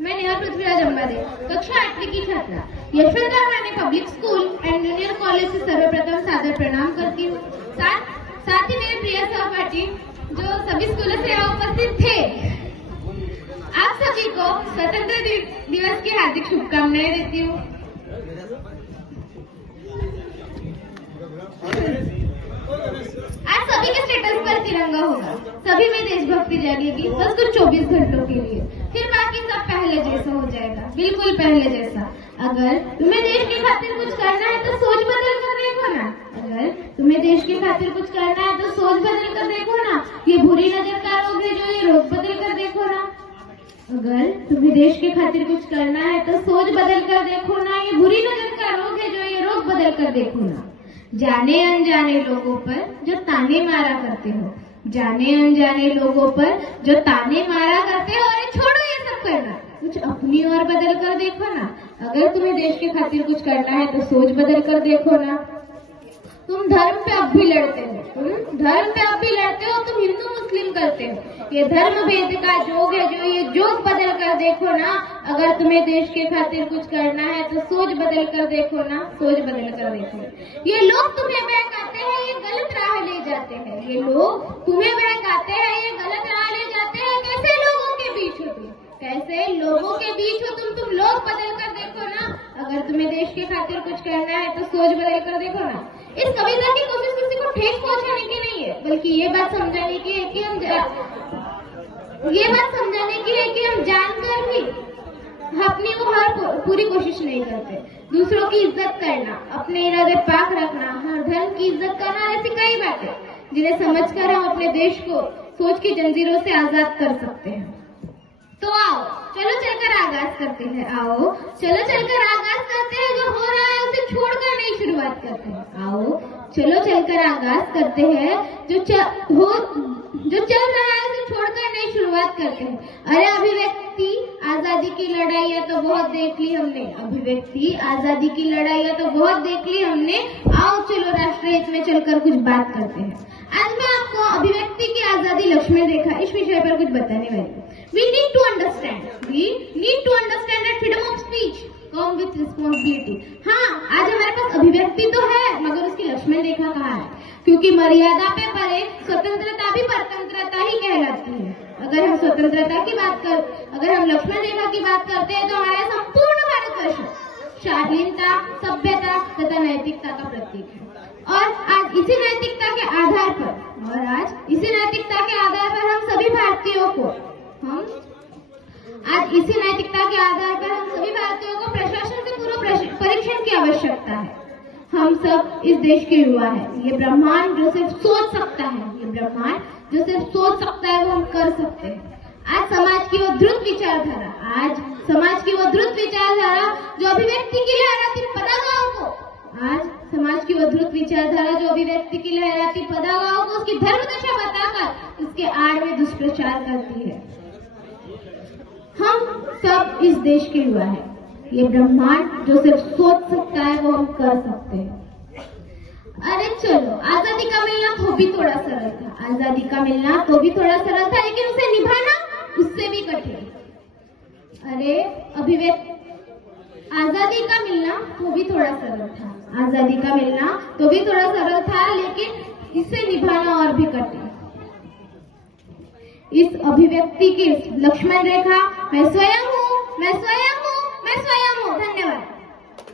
मैं नेहा पृथ्वीराज अंबादे, कक्षा 8वीं की छात्रा यशवंतराव माने public school and junior college से सर्वप्रथम सादर प्रणाम करती हूँ। साथ ही मेरे प्रिय सहपाठी जो सभी स्कूलों से यहाँ उपस्थित थे, आप सभी को स्वतंत्रता दिवस की हार्दिक शुभकामनाएं देती हूँ। आज सभी के स्टेटस पर तिरंगा होगा, सभी में देशभक्ति जागेगी, बस कुछ 24 घंटों के लिए, फिर बाकी सब पहले जैसा हो जाएगा, बिल्कुल पहले जैसा। अगर तुम्हें देश के खातिर कुछ करना है तो सोच बदल कर देखो ना। अगर तुम्हें देश के खातिर कुछ करना है तो सोच बदल कर देखो ना। ये बुरी नजर का रोग है जो ये रोग बदल कर देखो ना। अगर तुम्हें देश के खातिर कुछ करना है तो सोच बदल कर देखो ना। ये बुरी नजर का रोग है जो ये रोग बदल कर देखो ना। जाने अनजाने लोगों पर जो ताने मारा करते हो, जाने अनजाने लोगों पर जो ताने मारा करते हो, अरे छोड़ो ये सब करना, कुछ अपनी ओर बदल कर देखो ना। अगर तुम्हें देश के खातिर कुछ करना है तो सोच बदल कर देखो ना। तुम धर्म पे अब भी लड़ते हो, तुम हिंदू मुस्लिम करते हो, ये धर्म भेद का जोग है जो ये जोग बदल कर देखो ना। अगर तुम्हें देश के खातिर कुछ करना है तो सोच बदल कर देखो ना, सोच बदल कर देखो। ये लोग तुम्हें बहकाते हैं, ये गलत राह ले जाते हैं, ये लोग तुम्हें बहकाते हैं, ये गलत राह ले जाते हैं। कैसे लोगों के बीच हो तुम, कैसे लोगों के बीच हो तुम लोग बदल कर देखो ना। अगर तुम्हें देश के खातिर कुछ करना है तो सोच बदल कर देखो ना। इस कविता की कोशिश किसी को ठेस पहुंचाने की नहीं है, बल्कि ये बात समझाने की है कि हम जानकर भी अपनी वो हर पूरी कोशिश नहीं करते। दूसरों की इज्जत करना, अपने इरादे पाक रखना, हर धर्म की इज्जत करना, ऐसी कई बातें जिन्हें समझकर हम अपने देश को सोच की जंजीरों से आजाद कर सकते हैं। तो आओ चलो चलकर आगाज करते हैं, आओ चलो चलकर आगाज करते हैं। जो हो रहा है उसे छोड़कर नई शुरुआत करते हैं। आओ चलो चलकर आगाज करते हैं, जो चल रहा है उसे छोड़कर नई शुरुआत करते हैं। अरे अभिव्यक्ति आजादी की लड़ाइयाँ तो बहुत देख ली हमने, अभिव्यक्ति आजादी की लड़ाइयाँ तो बहुत देख ली हमने। आओ चलो राष्ट्रहित में चलकर कुछ बात करते हैं। आज मैं आपको अभिव्यक्ति की आजादी लक्ष्मण रेखा इस विषय पर कुछ बताने वाली हूँ। We need to understand that freedom of speech come with responsibility. हाँ, आज हमारे पास अभिव्यक्ति तो है, मगर उसकी लक्ष्मण रेखा कहाँ है? क्योंकि मर्यादा पे परे स्वतंत्रता भी परतंत्रता ही कहलाती है। अगर हम स्वतंत्रता की बात अगर हम लक्ष्मण रेखा की बात करते हैं तो हमारा संपूर्ण भारतवर्ष शालीनता, सभ्यता तथा नैतिकता का प्रतीक है। और आज इसी नैतिकता के आधार पर हम सभी भारतीयों को प्रशासन से पूर्व परीक्षण की आवश्यकता है। हम सब इस देश के युवा हैं। ये ब्रह्मांड जो सिर्फ सोच सकता है, वो हम कर सकते हैं। आज समाज की वो द्रुत विचारधारा जो अभिव्यक्ति की लहराती पदागाओं को उसकी धर्म दशा बताकर उसके आड़ में दुष्प्रचार करती है। हम सब इस देश के युवा हैं। ये ब्रह्मांड जो सिर्फ सोच सकता है वो हम कर सकते हैं। अरे चलो, आजादी का मिलना तो भी थोड़ा सरल था, लेकिन उसे निभाना उससे भी कठिन। अरे आजादी का मिलना तो भी थोड़ा सरल था, लेकिन इसे निभाना और भी कठिन। इस अभिव्यक्ति की लक्ष्मण रेखा मैं स्वयं हूँ।